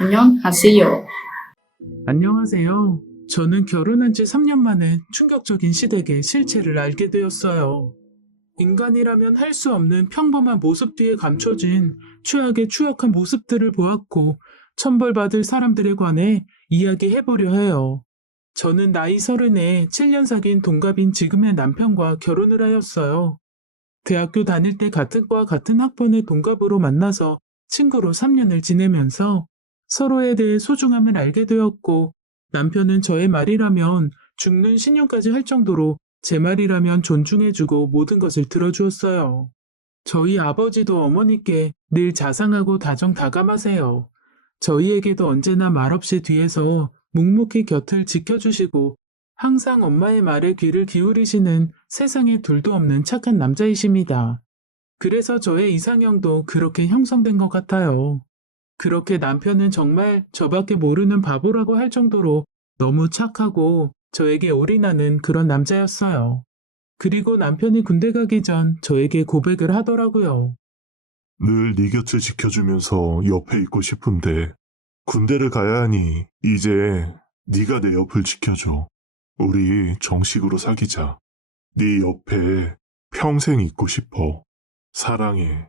안녕하세요. 안녕하세요. 저는 결혼한 지 3년 만에 충격적인 시댁의 실체를 알게 되었어요. 인간이라면 할 수 없는 평범한 모습 뒤에 감춰진 최악의 추악한 모습들을 보았고 천벌받을 사람들에 관해 이야기해보려 해요. 저는 나이 30에 7년 사귄 동갑인 지금의 남편과 결혼을 하였어요. 대학교 다닐 때 같은 과 같은 학번의 동갑으로 만나서 친구로 3년을 지내면서 서로에 대해 소중함을 알게 되었고 남편은 저의 말이라면 죽는 신용까지 할 정도로 제 말이라면 존중해주고 모든 것을 들어주었어요. 저희 아버지도 어머니께 늘 자상하고 다정다감하세요. 저희에게도 언제나 말없이 뒤에서 묵묵히 곁을 지켜주시고 항상 엄마의 말에 귀를 기울이시는 세상에 둘도 없는 착한 남자이십니다. 그래서 저의 이상형도 그렇게 형성된 것 같아요. 그렇게 남편은 정말 저밖에 모르는 바보라고 할 정도로 너무 착하고 저에게 올인하는 그런 남자였어요. 그리고 남편이 군대 가기 전 저에게 고백을 하더라고요. 늘 네 곁을 지켜주면서 옆에 있고 싶은데 군대를 가야 하니 이제 네가 내 옆을 지켜줘. 우리 정식으로 사귀자. 네 옆에 평생 있고 싶어. 사랑해.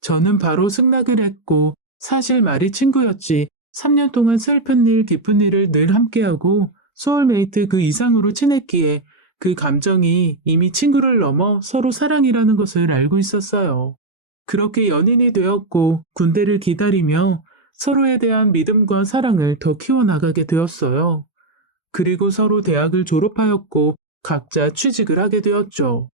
저는 바로 승낙을 했고 사실 말이 친구였지 3년 동안 슬픈 일, 기쁜 일을 늘 함께하고 소울메이트 그 이상으로 친했기에 그 감정이 이미 친구를 넘어 서로 사랑이라는 것을 알고 있었어요. 그렇게 연인이 되었고 군대를 기다리며 서로에 대한 믿음과 사랑을 더 키워나가게 되었어요. 그리고 서로 대학을 졸업하였고 각자 취직을 하게 되었죠.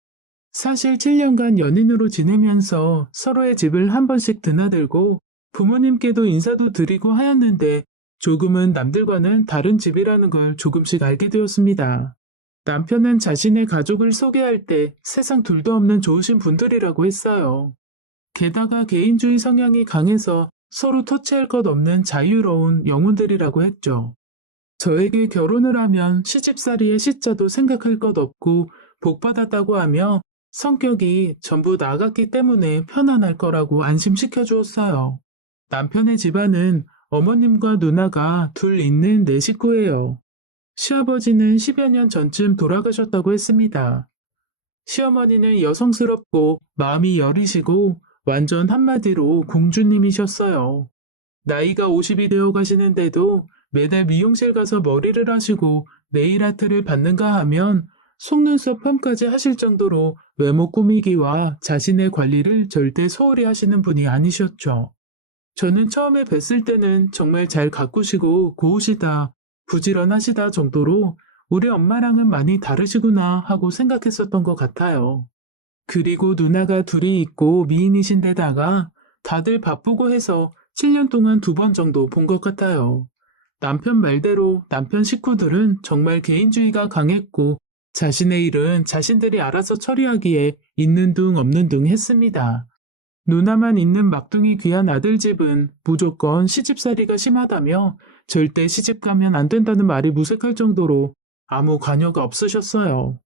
사실 7년간 연인으로 지내면서 서로의 집을 한 번씩 드나들고 부모님께도 인사도 드리고 하였는데 조금은 남들과는 다른 집이라는 걸 조금씩 알게 되었습니다. 남편은 자신의 가족을 소개할 때 세상 둘도 없는 좋으신 분들이라고 했어요. 게다가 개인주의 성향이 강해서 서로 터치할 것 없는 자유로운 영혼들이라고 했죠. 저에게 결혼을 하면 시집살이의 시자도 생각할 것 없고 복받았다고 하며 성격이 전부 나갔기 때문에 편안할 거라고 안심시켜 주었어요. 남편의 집안은 어머님과 누나가 둘 있는 네 식구예요. 시아버지는 10여 년 전쯤 돌아가셨다고 했습니다. 시어머니는 여성스럽고 마음이 여리시고 완전 한마디로 공주님이셨어요. 나이가 50이 되어 가시는데도 매달 미용실 가서 머리를 하시고 네일 아트를 받는가 하면 속눈썹 펌까지 하실 정도로 외모 꾸미기와 자신의 관리를 절대 소홀히 하시는 분이 아니셨죠. 저는 처음에 뵀을 때는 정말 잘 가꾸시고 고우시다, 부지런하시다 정도로 우리 엄마랑은 많이 다르시구나 하고 생각했었던 것 같아요. 그리고 누나가 둘이 있고 미인이신데다가 다들 바쁘고 해서 7년 동안 2번 정도 본 것 같아요. 남편 말대로 남편 식구들은 정말 개인주의가 강했고 자신의 일은 자신들이 알아서 처리하기에 있는 둥 없는 둥 했습니다. 누나만 있는 막둥이 귀한 아들 집은 무조건 시집살이가 심하다며 절대 시집 가면 안 된다는 말이 무색할 정도로 아무 관여가 없으셨어요.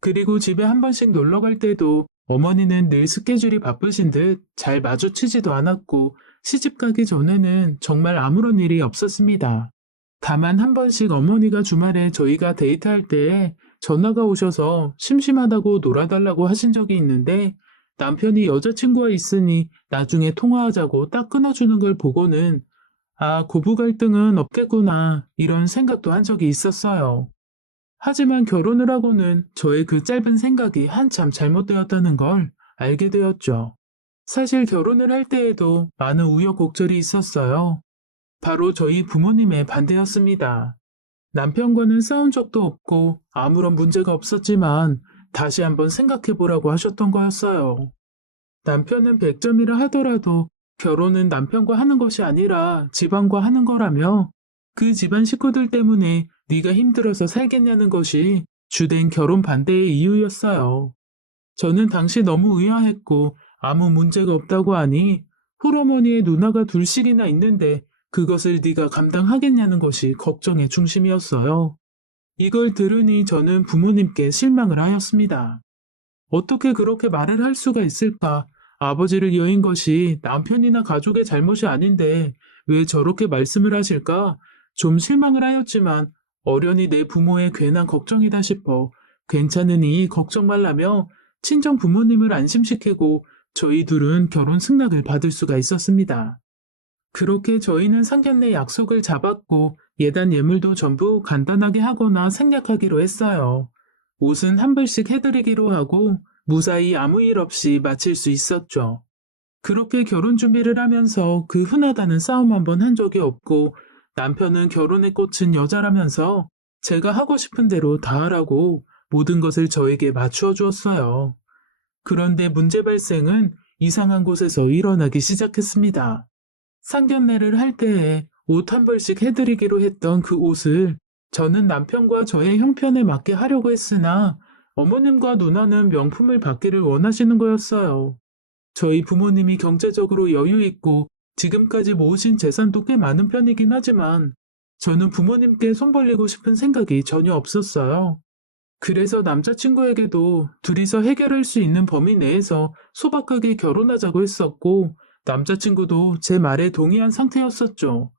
그리고 집에 한 번씩 놀러 갈 때도 어머니는 늘 스케줄이 바쁘신 듯 잘 마주치지도 않았고 시집 가기 전에는 정말 아무런 일이 없었습니다. 다만 한 번씩 어머니가 주말에 저희가 데이트할 때에 전화가 오셔서 심심하다고 놀아달라고 하신 적이 있는데 남편이 여자친구가 있으니 나중에 통화하자고 딱 끊어주는 걸 보고는 아, 고부 갈등은 없겠구나 이런 생각도 한 적이 있었어요. 하지만 결혼을 하고는 저의 그 짧은 생각이 한참 잘못되었다는 걸 알게 되었죠. 사실 결혼을 할 때에도 많은 우여곡절이 있었어요. 바로 저희 부모님의 반대였습니다. 남편과는 싸운 적도 없고 아무런 문제가 없었지만 다시 한번 생각해보라고 하셨던 거였어요. 남편은 100점이라 하더라도 결혼은 남편과 하는 것이 아니라 집안과 하는 거라며 그 집안 식구들 때문에 네가 힘들어서 살겠냐는 것이 주된 결혼 반대의 이유였어요. 저는 당시 너무 의아했고 아무 문제가 없다고 하니 홀어머니의 누나가 둘씩이나 있는데 그것을 네가 감당하겠냐는 것이 걱정의 중심이었어요. 이걸 들으니 저는 부모님께 실망을 하였습니다. 어떻게 그렇게 말을 할 수가 있을까? 아버지를 여인 것이 남편이나 가족의 잘못이 아닌데 왜 저렇게 말씀을 하실까? 좀 실망을 하였지만 어련히 내 부모의 괜한 걱정이다 싶어 괜찮으니 걱정 말라며 친정 부모님을 안심시키고 저희 둘은 결혼 승낙을 받을 수가 있었습니다. 그렇게 저희는 상견례 약속을 잡았고 예단 예물도 전부 간단하게 하거나 생략하기로 했어요. 옷은 한 벌씩 해드리기로 하고 무사히 아무 일 없이 마칠 수 있었죠. 그렇게 결혼 준비를 하면서 그 흔하다는 싸움 한 번 한 적이 없고 남편은 결혼에 꽂힌 여자라면서 제가 하고 싶은 대로 다 하라고 모든 것을 저에게 맞추어 주었어요. 그런데 문제 발생은 이상한 곳에서 일어나기 시작했습니다. 상견례를 할 때에 옷 한 벌씩 해드리기로 했던 그 옷을 저는 남편과 저의 형편에 맞게 하려고 했으나 어머님과 누나는 명품을 받기를 원하시는 거였어요. 저희 부모님이 경제적으로 여유 있고 지금까지 모으신 재산도 꽤 많은 편이긴 하지만 저는 부모님께 손 벌리고 싶은 생각이 전혀 없었어요. 그래서 남자친구에게도 둘이서 해결할 수 있는 범위 내에서 소박하게 결혼하자고 했었고 남자친구도 제 말에 동의한 상태였었죠.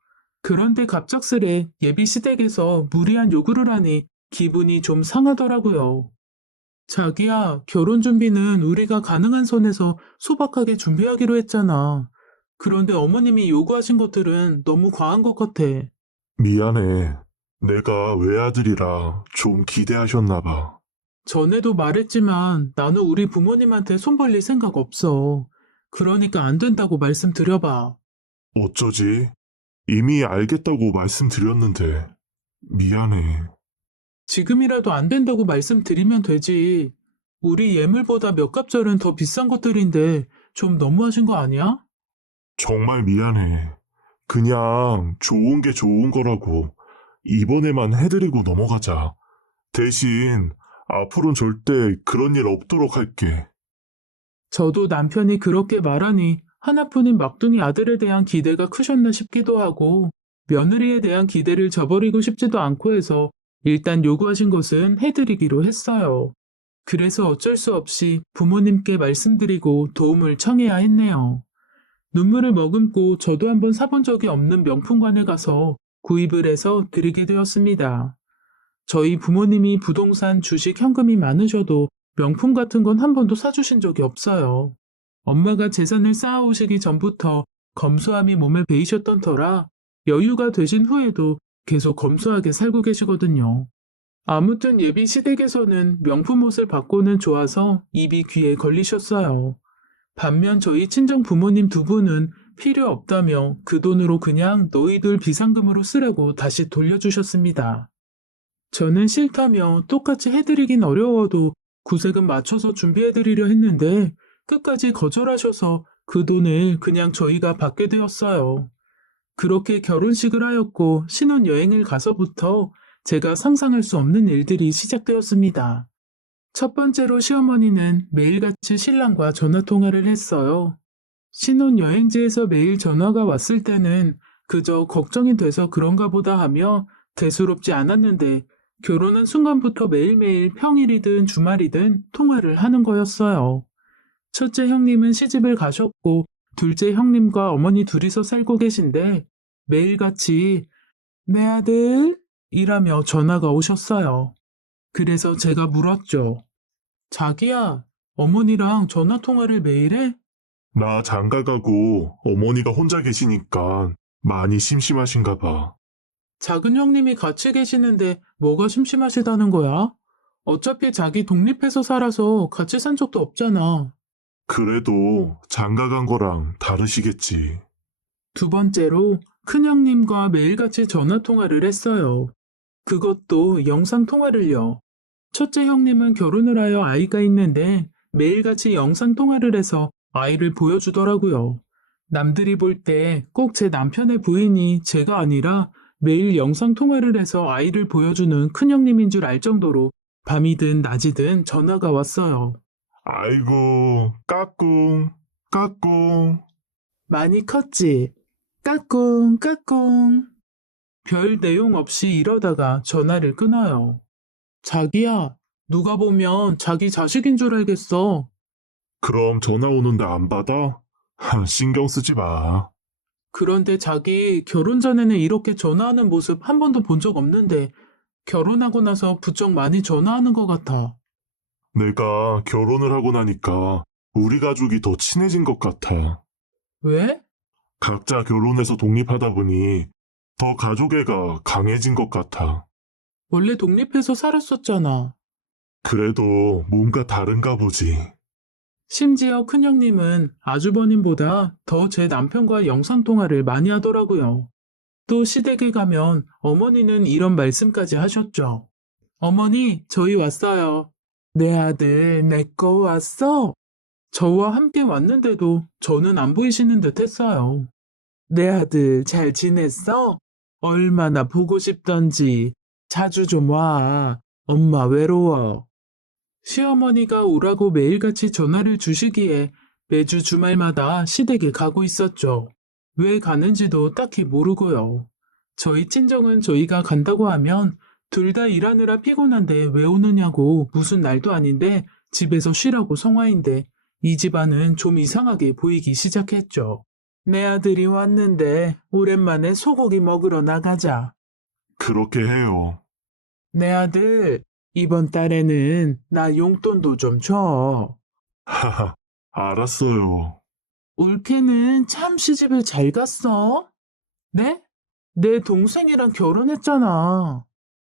그런데 갑작스레 예비 시댁에서 무리한 요구를 하니 기분이 좀 상하더라고요. 자기야, 결혼 준비는 우리가 가능한 선에서 소박하게 준비하기로 했잖아. 그런데 어머님이 요구하신 것들은 너무 과한 것 같아. 미안해. 내가 외아들이라 좀 기대하셨나 봐. 전에도 말했지만 나는 우리 부모님한테 손 벌릴 생각 없어. 그러니까 안 된다고 말씀드려봐. 어쩌지? 이미 알겠다고 말씀드렸는데. 미안해. 지금이라도 안 된다고 말씀드리면 되지. 우리 예물보다 몇 갑절은 더 비싼 것들인데 좀 너무하신 거 아니야? 정말 미안해. 그냥 좋은 게 좋은 거라고. 이번에만 해드리고 넘어가자. 대신 앞으로는 절대 그런 일 없도록 할게. 저도 남편이 그렇게 말하니 하나뿐인 막둥이 아들에 대한 기대가 크셨나 싶기도 하고 며느리에 대한 기대를 저버리고 싶지도 않고 해서 일단 요구하신 것은 해드리기로 했어요. 그래서 어쩔 수 없이 부모님께 말씀드리고 도움을 청해야 했네요. 눈물을 머금고 저도 한번 사본 적이 없는 명품관에 가서 구입을 해서 드리게 되었습니다. 저희 부모님이 부동산, 주식, 현금이 많으셔도 명품 같은 건 한 번도 사주신 적이 없어요. 엄마가 재산을 쌓아오시기 전부터 검소함이 몸에 배이셨던 터라 여유가 되신 후에도 계속 검소하게 살고 계시거든요. 아무튼 예비 시댁에서는 명품 옷을 받고는 좋아서 입이 귀에 걸리셨어요. 반면 저희 친정 부모님 두 분은 필요 없다며 그 돈으로 그냥 너희들 비상금으로 쓰라고 다시 돌려주셨습니다. 저는 싫다며 똑같이 해드리긴 어려워도 구색은 맞춰서 준비해드리려 했는데 끝까지 거절하셔서 그 돈을 그냥 저희가 받게 되었어요. 그렇게 결혼식을 하였고 신혼여행을 가서부터 제가 상상할 수 없는 일들이 시작되었습니다. 첫 번째로 시어머니는 매일같이 신랑과 전화통화를 했어요. 신혼여행지에서 매일 전화가 왔을 때는 그저 걱정이 돼서 그런가 보다 하며 대수롭지 않았는데 결혼한 순간부터 매일매일 평일이든 주말이든 통화를 하는 거였어요. 첫째 형님은 시집을 가셨고 둘째 형님과 어머니 둘이서 살고 계신데 매일같이 내 아들? 이라며 전화가 오셨어요. 그래서 제가 물었죠. 자기야, 어머니랑 전화통화를 매일 해? 나 장가 가고 어머니가 혼자 계시니까 많이 심심하신가 봐. 작은 형님이 같이 계시는데 뭐가 심심하시다는 거야? 어차피 자기 독립해서 살아서 같이 산 적도 없잖아. 그래도 장가 간 거랑 다르시겠지. 두 번째로 큰형님과 매일같이 전화통화를 했어요. 그것도 영상통화를요. 첫째 형님은 결혼을 하여 아이가 있는데 매일같이 영상통화를 해서 아이를 보여주더라고요. 남들이 볼 때 꼭 제 남편의 부인이 제가 아니라 매일 영상통화를 해서 아이를 보여주는 큰형님인 줄 알 정도로 밤이든 낮이든 전화가 왔어요. 아이고, 까꿍, 까꿍. 많이 컸지? 까꿍, 까꿍. 별 내용 없이 이러다가 전화를 끊어요. 자기야, 누가 보면 자기 자식인 줄 알겠어. 그럼 전화 오는데 안 받아? 신경 쓰지 마. 그런데 자기 결혼 전에는 이렇게 전화하는 모습 한 번도 본 적 없는데 결혼하고 나서 부쩍 많이 전화하는 것 같아. 내가 결혼을 하고 나니까 우리 가족이 더 친해진 것 같아. 왜? 각자 결혼해서 독립하다 보니 더 가족애가 강해진 것 같아. 원래 독립해서 살았었잖아. 그래도 뭔가 다른가 보지. 심지어 큰형님은 아주버님보다 더 제 남편과 영상통화를 많이 하더라고요. 또 시댁에 가면 어머니는 이런 말씀까지 하셨죠. 어머니, 저희 왔어요. 내 아들, 내 거 왔어? 저와 함께 왔는데도 저는 안 보이시는 듯 했어요. 내 아들 잘 지냈어? 얼마나 보고 싶던지. 자주 좀 와. 엄마 외로워. 시어머니가 오라고 매일같이 전화를 주시기에 매주 주말마다 시댁에 가고 있었죠. 왜 가는지도 딱히 모르고요. 저희 친정은 저희가 간다고 하면 둘 다 일하느라 피곤한데 왜 오느냐고 무슨 날도 아닌데 집에서 쉬라고 성화인데 이 집안은 좀 이상하게 보이기 시작했죠. 내 아들이 왔는데 오랜만에 소고기 먹으러 나가자. 그렇게 해요. 내 아들, 이번 달에는 나 용돈도 좀 줘. 하하, 알았어요. 올케는 참 시집을 잘 갔어. 네? 내 동생이랑 결혼했잖아.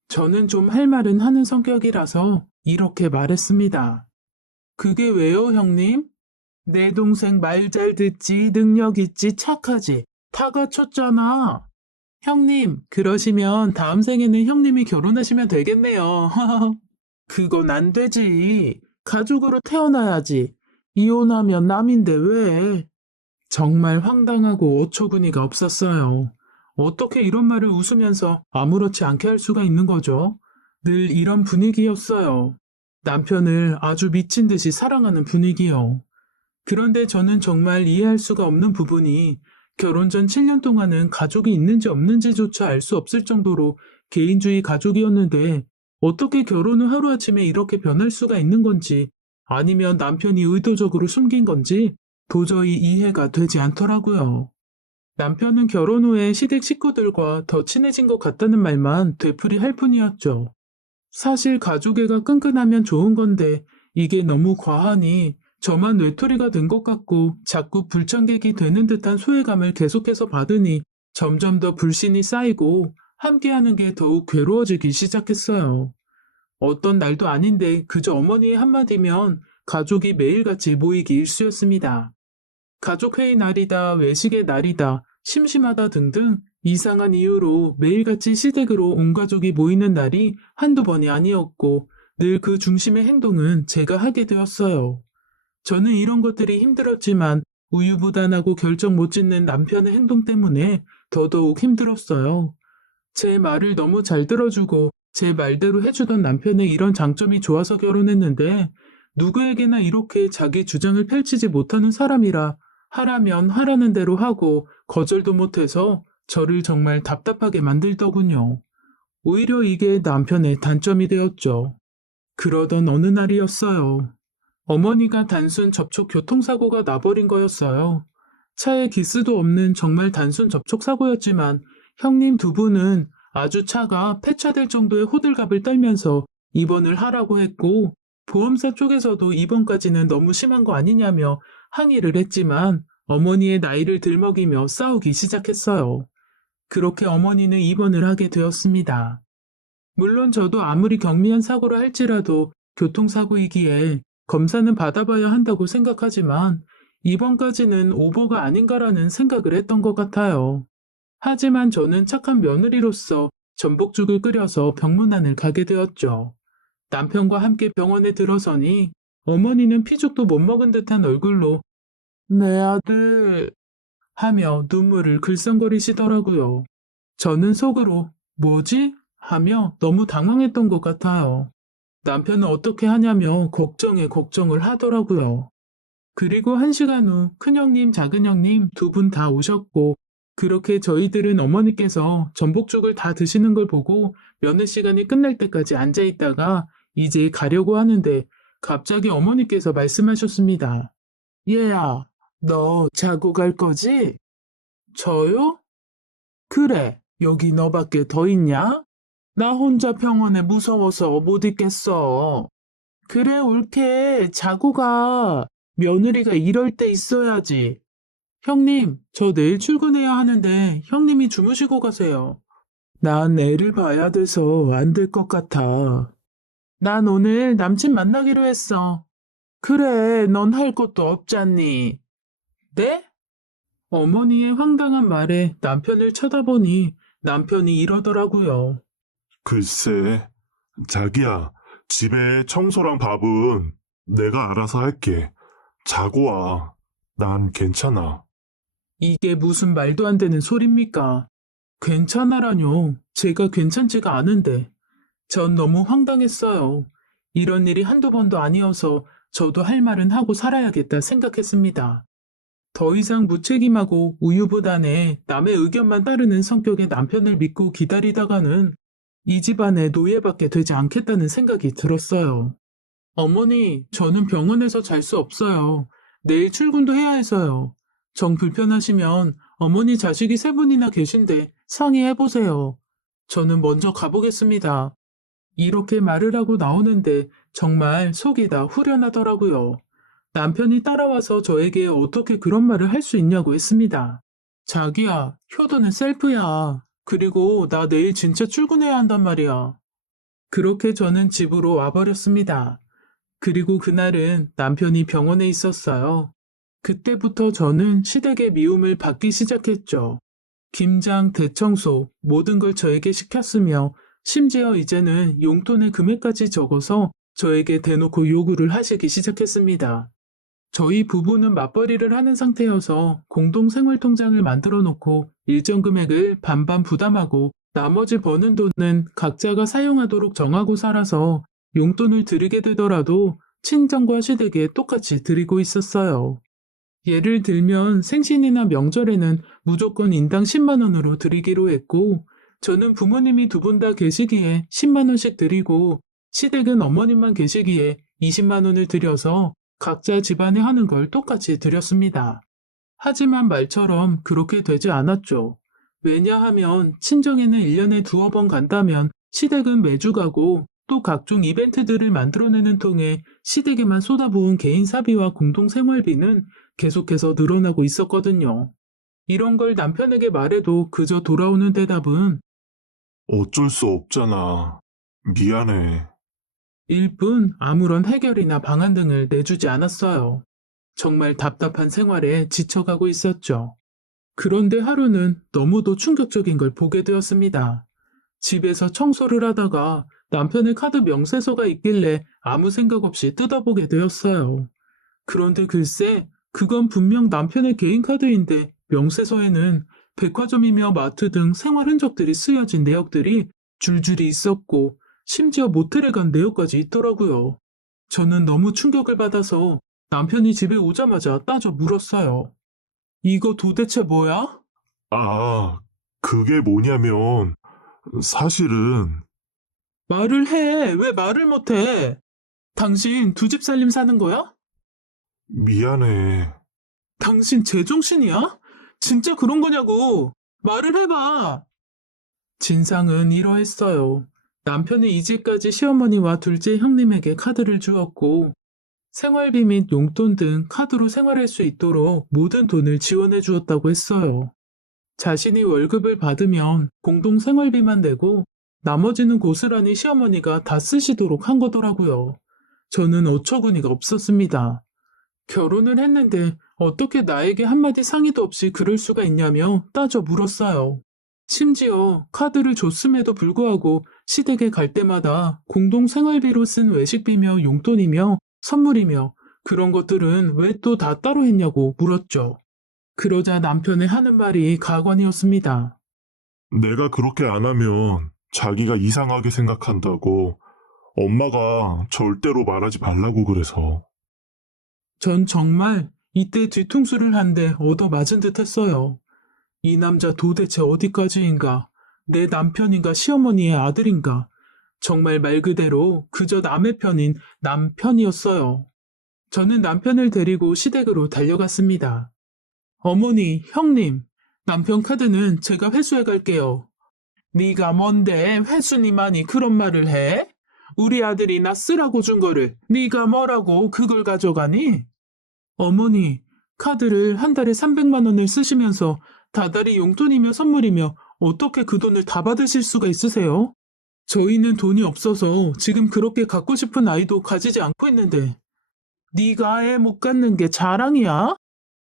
저는 좀 할 말은 하는 성격이라서 이렇게 말했습니다. 그게 왜요, 형님? 내 동생 말 잘 듣지, 능력 있지, 착하지. 다 갖췄잖아. 형님, 그러시면 다음 생에는 형님이 결혼하시면 되겠네요. 그건 안 되지. 가족으로 태어나야지. 이혼하면 남인데 왜? 정말 황당하고 어처구니가 없었어요. 어떻게 이런 말을 웃으면서 아무렇지 않게 할 수가 있는 거죠? 늘 이런 분위기였어요. 남편을 아주 미친 듯이 사랑하는 분위기요. 그런데 저는 정말 이해할 수가 없는 부분이 결혼 전 7년 동안은 가족이 있는지 없는지조차 알 수 없을 정도로 개인주의 가족이었는데 어떻게 결혼을 하루아침에 이렇게 변할 수가 있는 건지 아니면 남편이 의도적으로 숨긴 건지 도저히 이해가 되지 않더라고요. 남편은 결혼 후에 시댁 식구들과 더 친해진 것 같다는 말만 되풀이할 뿐이었죠. 사실 가족애가 끈끈하면 좋은 건데 이게 너무 과하니 저만 외톨이가 된 것 같고 자꾸 불청객이 되는 듯한 소외감을 계속해서 받으니 점점 더 불신이 쌓이고 함께하는 게 더욱 괴로워지기 시작했어요. 어떤 날도 아닌데 그저 어머니의 한마디면 가족이 매일같이 모이기 일쑤였습니다. 가족회의 날이다, 외식의 날이다, 심심하다 등등 이상한 이유로 매일같이 시댁으로 온 가족이 모이는 날이 한두 번이 아니었고 늘 그 중심의 행동은 제가 하게 되었어요. 저는 이런 것들이 힘들었지만 우유부단하고 결정 못 짓는 남편의 행동 때문에 더더욱 힘들었어요. 제 말을 너무 잘 들어주고 제 말대로 해주던 남편의 이런 장점이 좋아서 결혼했는데 누구에게나 이렇게 자기 주장을 펼치지 못하는 사람이라 하라면 하라는 대로 하고 거절도 못해서 저를 정말 답답하게 만들더군요. 오히려 이게 남편의 단점이 되었죠. 그러던 어느 날이었어요. 어머니가 단순 접촉 교통사고가 나버린 거였어요. 차에 기스도 없는 정말 단순 접촉사고였지만 형님 두 분은 아주 차가 폐차될 정도의 호들갑을 떨면서 입원을 하라고 했고 보험사 쪽에서도 입원까지는 너무 심한 거 아니냐며 항의를 했지만 어머니의 나이를 들먹이며 싸우기 시작했어요. 그렇게 어머니는 입원을 하게 되었습니다. 물론 저도 아무리 경미한 사고라 할지라도 교통사고이기에 검사는 받아봐야 한다고 생각하지만 이번까지는 오버가 아닌가라는 생각을 했던 것 같아요. 하지만 저는 착한 며느리로서 전복죽을 끓여서 병문안을 가게 되었죠. 남편과 함께 병원에 들어서니 어머니는 피죽도 못 먹은 듯한 얼굴로 내 아들 하며 눈물을 글썽거리시더라고요. 저는 속으로 뭐지? 하며 너무 당황했던 것 같아요. 남편은 어떻게 하냐며 걱정에 걱정을 하더라고요. 그리고 1시간 후 큰형님, 작은형님 두 분 다 오셨고 그렇게 저희들은 어머니께서 전복죽을 다 드시는 걸 보고 면회 시간이 끝날 때까지 앉아 있다가 이제 가려고 하는데 갑자기 어머니께서 말씀하셨습니다. 얘야, 너 자고 갈 거지? 저요? 그래, 여기 너밖에 더 있냐? 나 혼자 병원에 무서워서 못 있겠어. 그래, 옳게. 자고 가. 며느리가 이럴 때 있어야지. 형님, 저 내일 출근해야 하는데 형님이 주무시고 가세요. 난 애를 봐야 돼서 안 될 것 같아. 난 오늘 남친 만나기로 했어. 그래, 넌 할 것도 없잖니. 네? 어머니의 황당한 말에 남편을 쳐다보니 남편이 이러더라고요. 글쎄, 자기야, 집에 청소랑 밥은 내가 알아서 할게. 자고 와. 난 괜찮아. 이게 무슨 말도 안 되는 소립니까? 괜찮아라뇨. 제가 괜찮지가 않은데. 전 너무 황당했어요. 이런 일이 한두 번도 아니어서 저도 할 말은 하고 살아야겠다 생각했습니다. 더 이상 무책임하고 우유부단해 남의 의견만 따르는 성격의 남편을 믿고 기다리다가는 이 집안의 노예밖에 되지 않겠다는 생각이 들었어요. 어머니, 저는 병원에서 잘 수 없어요. 내일 출근도 해야 해서요. 정 불편하시면 어머니 자식이 세 분이나 계신데 상의해보세요. 저는 먼저 가보겠습니다. 이렇게 말을 하고 나오는데 정말 속이 다 후련하더라고요. 남편이 따라와서 저에게 어떻게 그런 말을 할 수 있냐고 했습니다. 자기야, 효도는 셀프야. 그리고 나 내일 진짜 출근해야 한단 말이야. 그렇게 저는 집으로 와버렸습니다. 그리고 그날은 남편이 병원에 있었어요. 그때부터 저는 시댁의 미움을 받기 시작했죠. 김장, 대청소, 모든 걸 저에게 시켰으며 심지어 이제는 용돈의 금액까지 적어서 저에게 대놓고 요구를 하시기 시작했습니다. 저희 부부는 맞벌이를 하는 상태여서 공동생활통장을 만들어 놓고 일정 금액을 반반 부담하고 나머지 버는 돈은 각자가 사용하도록 정하고 살아서 용돈을 드리게 되더라도 친정과 시댁에 똑같이 드리고 있었어요. 예를 들면 생신이나 명절에는 무조건 인당 10만 원으로 드리기로 했고 저는 부모님이 두 분 다 계시기에 10만 원씩 드리고 시댁은 어머님만 계시기에 20만 원을 드려서 각자 집안에 하는 걸 똑같이 드렸습니다. 하지만 말처럼 그렇게 되지 않았죠. 왜냐하면 친정에는 1년에 두어 번 간다면 시댁은 매주 가고 또 각종 이벤트들을 만들어내는 통에 시댁에만 쏟아부은 개인 사비와 공동 생활비는 계속해서 늘어나고 있었거든요. 이런 걸 남편에게 말해도 그저 돌아오는 대답은 어쩔 수 없잖아. 미안해. 일뿐 아무런 해결이나 방안 등을 내주지 않았어요. 정말 답답한 생활에 지쳐가고 있었죠. 그런데 하루는 너무도 충격적인 걸 보게 되었습니다. 집에서 청소를 하다가 남편의 카드 명세서가 있길래 아무 생각 없이 뜯어보게 되었어요. 그런데 글쎄, 그건 분명 남편의 개인 카드인데 명세서에는 백화점이며 마트 등 생활 흔적들이 쓰여진 내역들이 줄줄이 있었고 심지어 모텔에 간 내역까지 있더라고요. 저는 너무 충격을 받아서 남편이 집에 오자마자 따져 물었어요. 이거 도대체 뭐야? 아, 그게 뭐냐면, 사실은, 말을 해. 왜 말을 못해? 당신 두 집 살림 사는 거야? 미안해. 당신 제정신이야? 진짜 그런 거냐고. 말을 해봐. 진상은 이러했어요. 남편이 이제까지 시어머니와 둘째 형님에게 카드를 주었고 생활비 및 용돈 등 카드로 생활할 수 있도록 모든 돈을 지원해 주었다고 했어요. 자신이 월급을 받으면 공동 생활비만 내고 나머지는 고스란히 시어머니가 다 쓰시도록 한 거더라고요. 저는 어처구니가 없었습니다. 결혼을 했는데 어떻게 나에게 한마디 상의도 없이 그럴 수가 있냐며 따져 물었어요. 심지어 카드를 줬음에도 불구하고 시댁에 갈 때마다 공동 생활비로 쓴 외식비며 용돈이며 선물이며 그런 것들은 왜 또 다 따로 했냐고 물었죠. 그러자 남편의 하는 말이 가관이었습니다. 내가 그렇게 안 하면 자기가 이상하게 생각한다고 엄마가 절대로 말하지 말라고 그래서. 전 정말 이때 뒤통수를 한 대 얻어맞은 듯 했어요. 이 남자 도대체 어디까지인가? 내 남편인가 시어머니의 아들인가? 정말 말 그대로 그저 남의 편인 남편이었어요. 저는 남편을 데리고 시댁으로 달려갔습니다. 어머니, 형님, 남편 카드는 제가 회수해 갈게요. 네가 뭔데 회수니만이 그런 말을 해? 우리 아들이 나 쓰라고 준 거를 네가 뭐라고 그걸 가져가니? 어머니, 카드를 한 달에 300만 원을 쓰시면서 다달이 용돈이며 선물이며 어떻게 그 돈을 다 받으실 수가 있으세요? 저희는 돈이 없어서 지금 그렇게 갖고 싶은 아이도 가지지 않고 있는데 네가 애 못 갖는 게 자랑이야?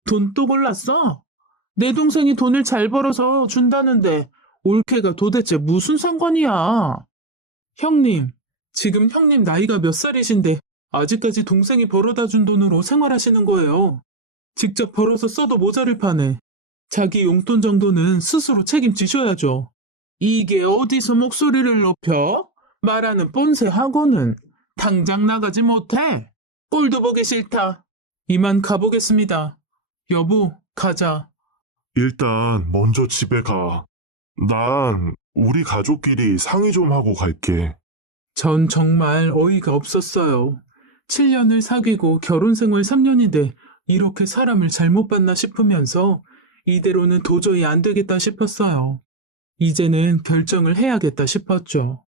돈 또 골랐어? 내 동생이 돈을 잘 벌어서 준다는데 올케가 도대체 무슨 상관이야? 형님, 지금 형님 나이가 몇 살이신데 아직까지 동생이 벌어다 준 돈으로 생활하시는 거예요. 직접 벌어서 써도 모자를 파네. 자기 용돈 정도는 스스로 책임지셔야죠. 이게 어디서 목소리를 높여? 말하는 뻔세하고는 당장 나가지 못해. 꼴도 보기 싫다. 이만 가보겠습니다. 여보, 가자. 일단 먼저 집에 가. 난 우리 가족끼리 상의 좀 하고 갈게. 전 정말 어이가 없었어요. 7년을 사귀고 결혼 생활 3년인데 이렇게 사람을 잘못 봤나 싶으면서 이대로는 도저히 안 되겠다 싶었어요. 이제는 결정을 해야겠다 싶었죠.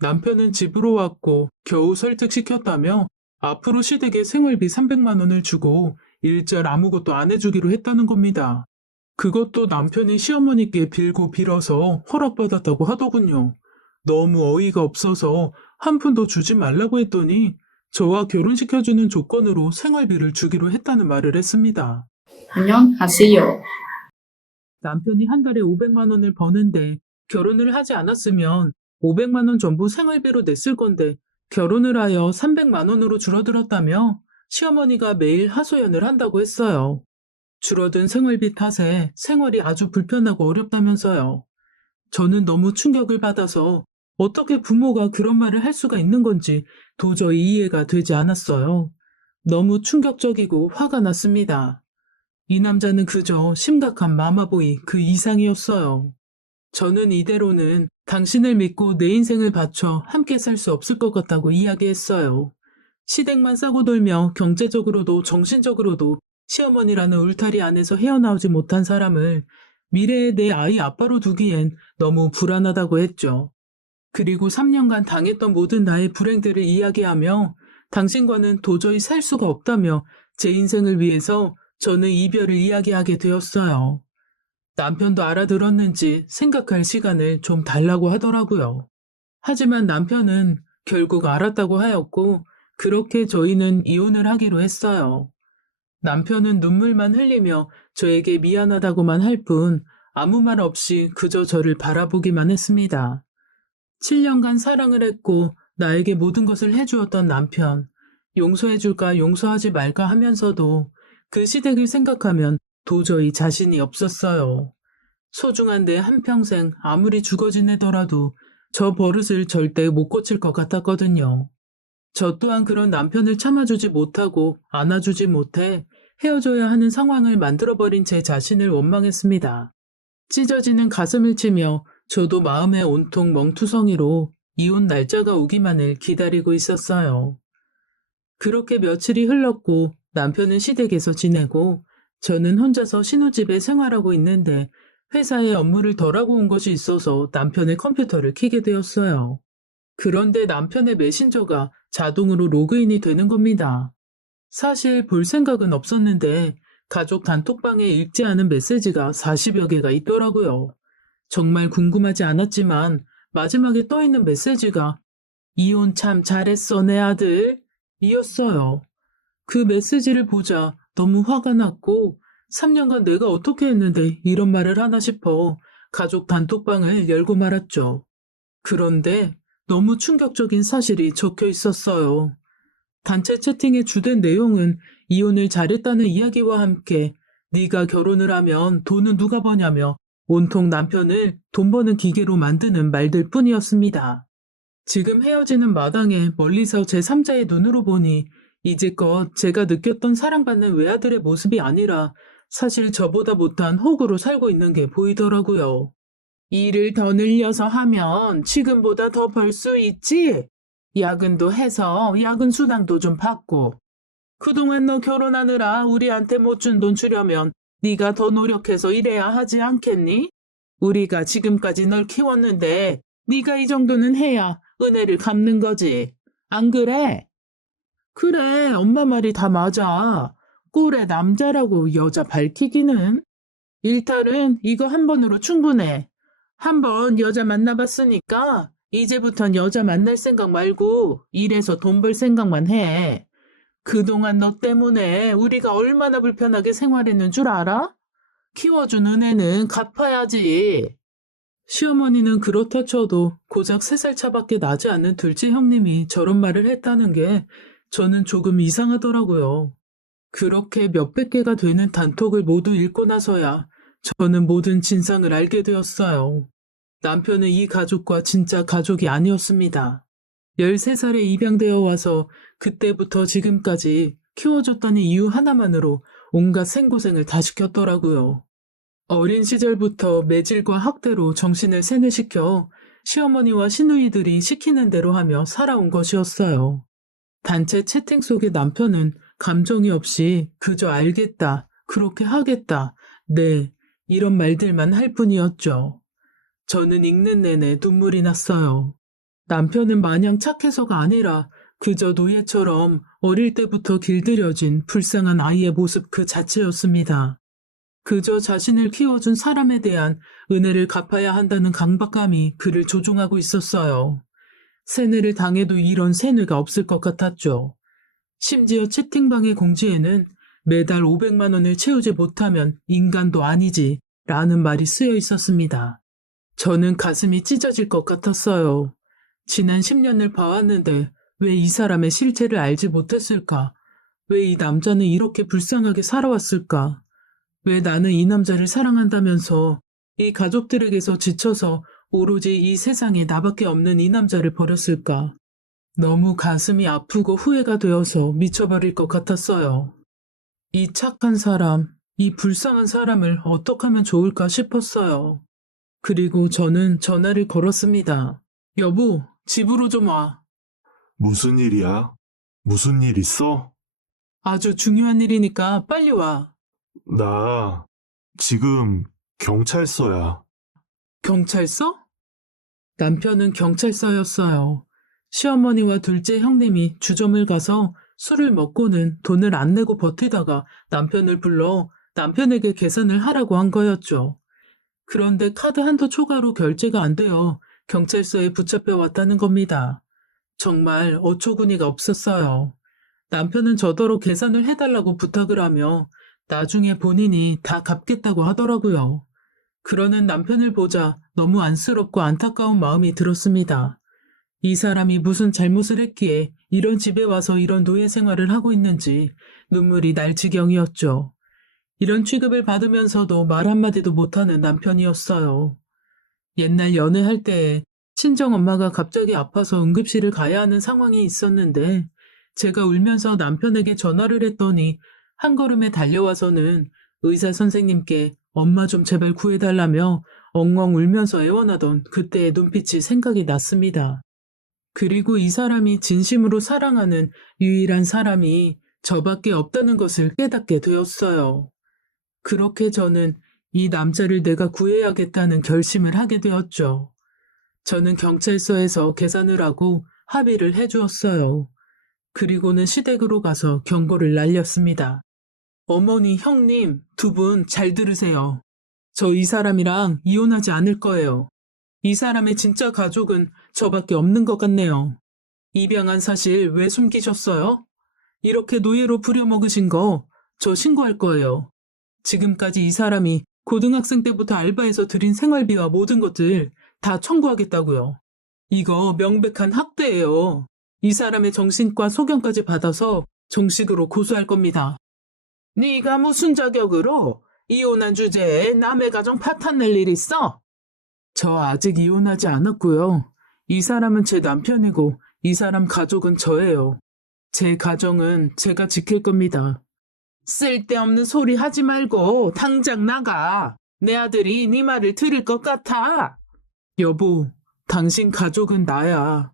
남편은 집으로 왔고 겨우 설득시켰다며 앞으로 시댁에 생활비 300만 원을 주고 일절 아무것도 안 해주기로 했다는 겁니다. 그것도 남편이 시어머니께 빌고 빌어서 허락받았다고 하더군요. 너무 어이가 없어서 한 푼도 주지 말라고 했더니 저와 결혼시켜주는 조건으로 생활비를 주기로 했다는 말을 했습니다. 안녕하세요. 남편이 한 달에 500만 원을 버는데 결혼을 하지 않았으면 500만 원 전부 생활비로 냈을 건데 결혼을 하여 300만 원으로 줄어들었다며 시어머니가 매일 하소연을 한다고 했어요. 줄어든 생활비 탓에 생활이 아주 불편하고 어렵다면서요. 저는 너무 충격을 받아서 어떻게 부모가 그런 말을 할 수가 있는 건지 도저히 이해가 되지 않았어요. 너무 충격적이고 화가 났습니다. 이 남자는 그저 심각한 마마보이 그 이상이었어요. 저는 이대로는 당신을 믿고 내 인생을 바쳐 함께 살 수 없을 것 같다고 이야기했어요. 시댁만 싸고 돌며 경제적으로도 정신적으로도 시어머니라는 울타리 안에서 헤어나오지 못한 사람을 미래의 내 아이 아빠로 두기엔 너무 불안하다고 했죠. 그리고 3년간 당했던 모든 나의 불행들을 이야기하며 당신과는 도저히 살 수가 없다며 제 인생을 위해서 저는 이별을 이야기하게 되었어요. 남편도 알아들었는지 생각할 시간을 좀 달라고 하더라고요. 하지만 남편은 결국 알았다고 하였고 그렇게 저희는 이혼을 하기로 했어요. 남편은 눈물만 흘리며 저에게 미안하다고만 할 뿐 아무 말 없이 그저 저를 바라보기만 했습니다. 7년간 사랑을 했고 나에게 모든 것을 해주었던 남편. 용서해줄까 용서하지 말까 하면서도 그 시댁을 생각하면 도저히 자신이 없었어요. 소중한 내 한평생 아무리 죽어 지내더라도 저 버릇을 절대 못 고칠 것 같았거든요. 저 또한 그런 남편을 참아주지 못하고 안아주지 못해 헤어져야 하는 상황을 만들어버린 제 자신을 원망했습니다. 찢어지는 가슴을 치며 저도 마음에 온통 멍투성이로 이혼 날짜가 오기만을 기다리고 있었어요. 그렇게 며칠이 흘렀고 남편은 시댁에서 지내고 저는 혼자서 신혼집에 생활하고 있는데 회사에 업무를 덜 하고 온 것이 있어서 남편의 컴퓨터를 켜게 되었어요. 그런데 남편의 메신저가 자동으로 로그인이 되는 겁니다. 사실 볼 생각은 없었는데 가족 단톡방에 읽지 않은 메시지가 40여 개가 있더라고요. 정말 궁금하지 않았지만 마지막에 떠있는 메시지가 이혼 참 잘했어 내 아들 이었어요. 그 메시지를 보자 너무 화가 났고 3년간 내가 어떻게 했는데 이런 말을 하나 싶어 가족 단톡방을 열고 말았죠. 그런데 너무 충격적인 사실이 적혀 있었어요. 단체 채팅의 주된 내용은 이혼을 잘했다는 이야기와 함께 네가 결혼을 하면 돈은 누가 버냐며 온통 남편을 돈 버는 기계로 만드는 말들 뿐이었습니다. 지금 헤어지는 마당에 멀리서 제3자의 눈으로 보니 이제껏 제가 느꼈던 사랑받는 외아들의 모습이 아니라 사실 저보다 못한 호구로 살고 있는 게 보이더라고요. 일을 더 늘려서 하면 지금보다 더 벌 수 있지? 야근도 해서 야근 수당도 좀 받고. 그동안 너 결혼하느라 우리한테 못 준 돈 주려면 네가 더 노력해서 일해야 하지 않겠니? 우리가 지금까지 널 키웠는데 네가 이 정도는 해야 은혜를 갚는 거지. 안 그래? 그래, 엄마 말이 다 맞아. 꼴의 남자라고 여자 밝히기는. 일탈은 이거 한 번으로 충분해. 한 번 여자 만나봤으니까 이제부턴 여자 만날 생각 말고 일해서 돈 벌 생각만 해. 그동안 너 때문에 우리가 얼마나 불편하게 생활했는 줄 알아? 키워준 은혜는 갚아야지. 시어머니는 그렇다 쳐도 고작 3살 차밖에 나지 않는 둘째 형님이 저런 말을 했다는 게 저는 조금 이상하더라고요. 그렇게 몇백 개가 되는 단톡을 모두 읽고 나서야 저는 모든 진상을 알게 되었어요. 남편은 이 가족과 진짜 가족이 아니었습니다. 13살에 입양되어 와서 그때부터 지금까지 키워줬다는 이유 하나만으로 온갖 생고생을 다 시켰더라고요. 어린 시절부터 매질과 학대로 정신을 세뇌시켜 시어머니와 시누이들이 시키는 대로 하며 살아온 것이었어요. 단체 채팅 속의 남편은 감정이 없이 그저 알겠다, 그렇게 하겠다, 네, 이런 말들만 할 뿐이었죠. 저는 읽는 내내 눈물이 났어요. 남편은 마냥 착해서가 아니라 그저 노예처럼 어릴 때부터 길들여진 불쌍한 아이의 모습 그 자체였습니다. 그저 자신을 키워준 사람에 대한 은혜를 갚아야 한다는 강박감이 그를 조종하고 있었어요. 세뇌를 당해도 이런 세뇌가 없을 것 같았죠. 심지어 채팅방의 공지에는 매달 500만 원을 채우지 못하면 인간도 아니지 라는 말이 쓰여 있었습니다. 저는 가슴이 찢어질 것 같았어요. 지난 10년을 봐왔는데 왜 이 사람의 실체를 알지 못했을까? 왜 이 남자는 이렇게 불쌍하게 살아왔을까? 왜 나는 이 남자를 사랑한다면서 이 가족들에게서 지쳐서 오로지 이 세상에 나밖에 없는 이 남자를 버렸을까? 너무 가슴이 아프고 후회가 되어서 미쳐버릴 것 같았어요. 이 착한 사람, 이 불쌍한 사람을 어떻게 하면 좋을까 싶었어요. 그리고 저는 전화를 걸었습니다. 여보, 집으로 좀 와. 무슨 일이야? 무슨 일 있어? 아주 중요한 일이니까 빨리 와. 나 지금 경찰서야. 경찰서? 남편은 경찰서였어요. 시어머니와 둘째 형님이 주점을 가서 술을 먹고는 돈을 안 내고 버티다가 남편을 불러 남편에게 계산을 하라고 한 거였죠. 그런데 카드 한도 초과로 결제가 안 되어 경찰서에 붙잡혀 왔다는 겁니다. 정말 어처구니가 없었어요. 남편은 저더러 계산을 해달라고 부탁을 하며 나중에 본인이 다 갚겠다고 하더라고요. 그러는 남편을 보자 너무 안쓰럽고 안타까운 마음이 들었습니다. 이 사람이 무슨 잘못을 했기에 이런 집에 와서 이런 노예 생활을 하고 있는지 눈물이 날 지경이었죠. 이런 취급을 받으면서도 말 한마디도 못하는 남편이었어요. 옛날 연애할 때에 친정엄마가 갑자기 아파서 응급실을 가야 하는 상황이 있었는데 제가 울면서 남편에게 전화를 했더니 한 걸음에 달려와서는 의사 선생님께 엄마 좀 제발 구해달라며 엉엉 울면서 애원하던 그때의 눈빛이 생각이 났습니다. 그리고 이 사람이 진심으로 사랑하는 유일한 사람이 저밖에 없다는 것을 깨닫게 되었어요. 그렇게 저는 이 남자를 내가 구해야겠다는 결심을 하게 되었죠. 저는 경찰서에서 계산을 하고 합의를 해주었어요. 그리고는 시댁으로 가서 경고를 날렸습니다. 어머니, 형님, 두 분 잘 들으세요. 저 이 사람이랑 이혼하지 않을 거예요. 이 사람의 진짜 가족은 저밖에 없는 것 같네요. 입양한 사실 왜 숨기셨어요? 이렇게 노예로 부려먹으신 거 저 신고할 거예요. 지금까지 이 사람이 고등학생 때부터 알바해서 들인 생활비와 모든 것들 다 청구하겠다고요. 이거 명백한 학대예요. 이 사람의 정신과 소견까지 받아서 정식으로 고소할 겁니다. 네가 무슨 자격으로 이혼한 주제에 남의 가정 파탄낼 일 있어? 저 아직 이혼하지 않았고요. 이 사람은 제 남편이고 이 사람 가족은 저예요. 제 가정은 제가 지킬 겁니다. 쓸데없는 소리 하지 말고 당장 나가. 내 아들이 네 말을 들을 것 같아. 여보, 당신 가족은 나야.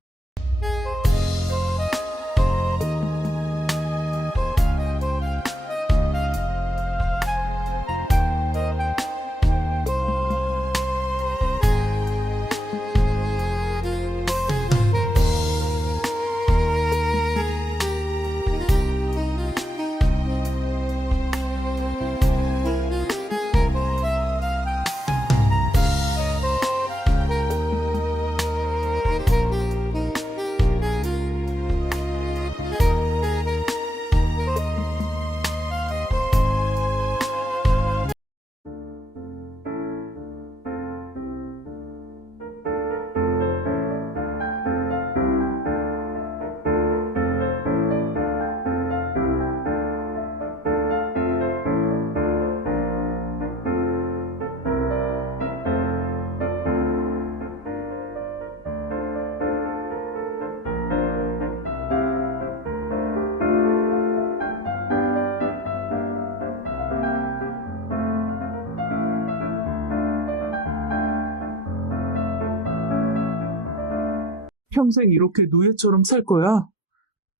평생 이렇게 노예처럼 살 거야?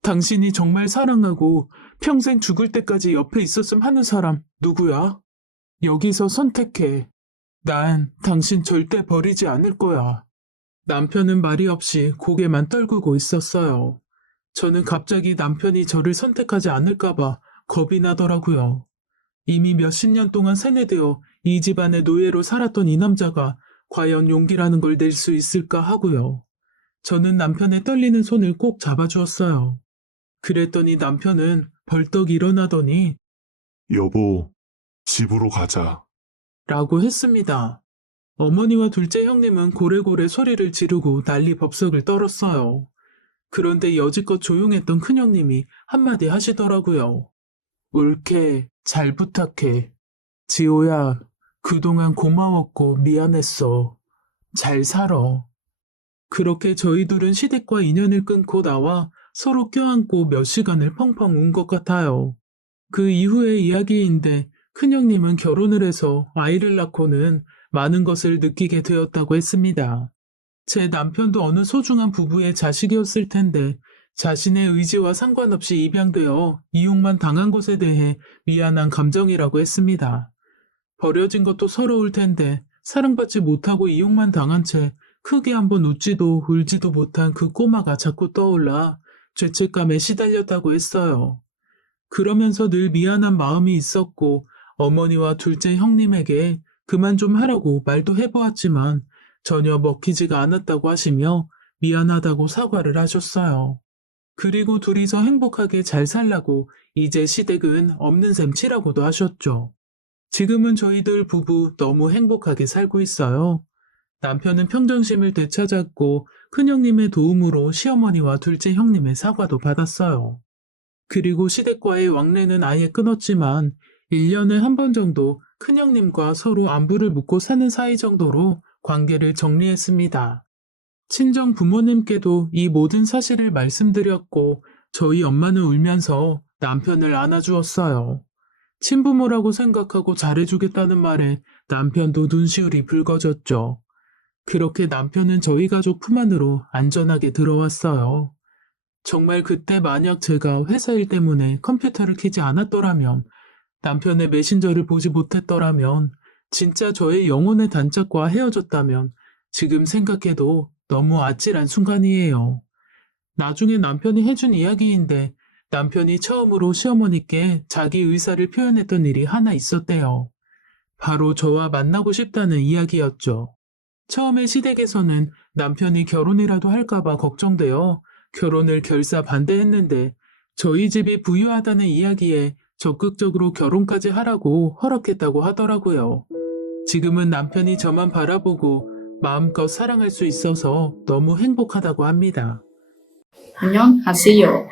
당신이 정말 사랑하고 평생 죽을 때까지 옆에 있었음 하는 사람 누구야? 여기서 선택해. 난 당신 절대 버리지 않을 거야. 남편은 말이 없이 고개만 떨구고 있었어요. 저는 갑자기 남편이 저를 선택하지 않을까봐 겁이 나더라고요. 이미 몇십 년 동안 세뇌되어 이 집안의 노예로 살았던 이 남자가 과연 용기라는 걸 낼 수 있을까 하고요. 저는 남편의 떨리는 손을 꼭 잡아주었어요. 그랬더니 남편은 벌떡 일어나더니 여보, 집으로 가자. 라고 했습니다. 어머니와 둘째 형님은 고래고래 소리를 지르고 난리 법석을 떨었어요. 그런데 여지껏 조용했던 큰형님이 한마디 하시더라고요. 옳게 잘 부탁해. 지호야, 그동안 고마웠고 미안했어. 잘 살아. 그렇게 저희 둘은 시댁과 인연을 끊고 나와 서로 껴안고 몇 시간을 펑펑 운 것 같아요. 그 이후의 이야기인데 큰형님은 결혼을 해서 아이를 낳고는 많은 것을 느끼게 되었다고 했습니다. 제 남편도 어느 소중한 부부의 자식이었을 텐데 자신의 의지와 상관없이 입양되어 이용만 당한 것에 대해 미안한 감정이라고 했습니다. 버려진 것도 서러울 텐데 사랑받지 못하고 이용만 당한 채 크게 한번 웃지도 울지도 못한 그 꼬마가 자꾸 떠올라 죄책감에 시달렸다고 했어요. 그러면서 늘 미안한 마음이 있었고 어머니와 둘째 형님에게 그만 좀 하라고 말도 해보았지만 전혀 먹히지가 않았다고 하시며 미안하다고 사과를 하셨어요. 그리고 둘이서 행복하게 잘 살라고 이제 시댁은 없는 셈 치라고도 하셨죠. 지금은 저희들 부부 너무 행복하게 살고 있어요. 남편은 평정심을 되찾았고 큰형님의 도움으로 시어머니와 둘째 형님의 사과도 받았어요. 그리고 시댁과의 왕래는 아예 끊었지만 1년에 한 번 정도 큰형님과 서로 안부를 묻고 사는 사이 정도로 관계를 정리했습니다. 친정 부모님께도 이 모든 사실을 말씀드렸고 저희 엄마는 울면서 남편을 안아주었어요. 친부모라고 생각하고 잘해주겠다는 말에 남편도 눈시울이 붉어졌죠. 그렇게 남편은 저희 가족 품 안으로 안전하게 들어왔어요. 정말 그때 만약 제가 회사 일 때문에 컴퓨터를 켜지 않았더라면, 남편의 메신저를 보지 못했더라면, 진짜 저의 영혼의 단짝과 헤어졌다면 지금 생각해도 너무 아찔한 순간이에요. 나중에 남편이 해준 이야기인데 남편이 처음으로 시어머니께 자기 의사를 표현했던 일이 하나 있었대요. 바로 저와 만나고 싶다는 이야기였죠. 처음에 시댁에서는 남편이 결혼이라도 할까봐 걱정되어 결혼을 결사 반대했는데 저희 집이 부유하다는 이야기에 적극적으로 결혼까지 하라고 허락했다고 하더라고요. 지금은 남편이 저만 바라보고 마음껏 사랑할 수 있어서 너무 행복하다고 합니다. 안녕하세요.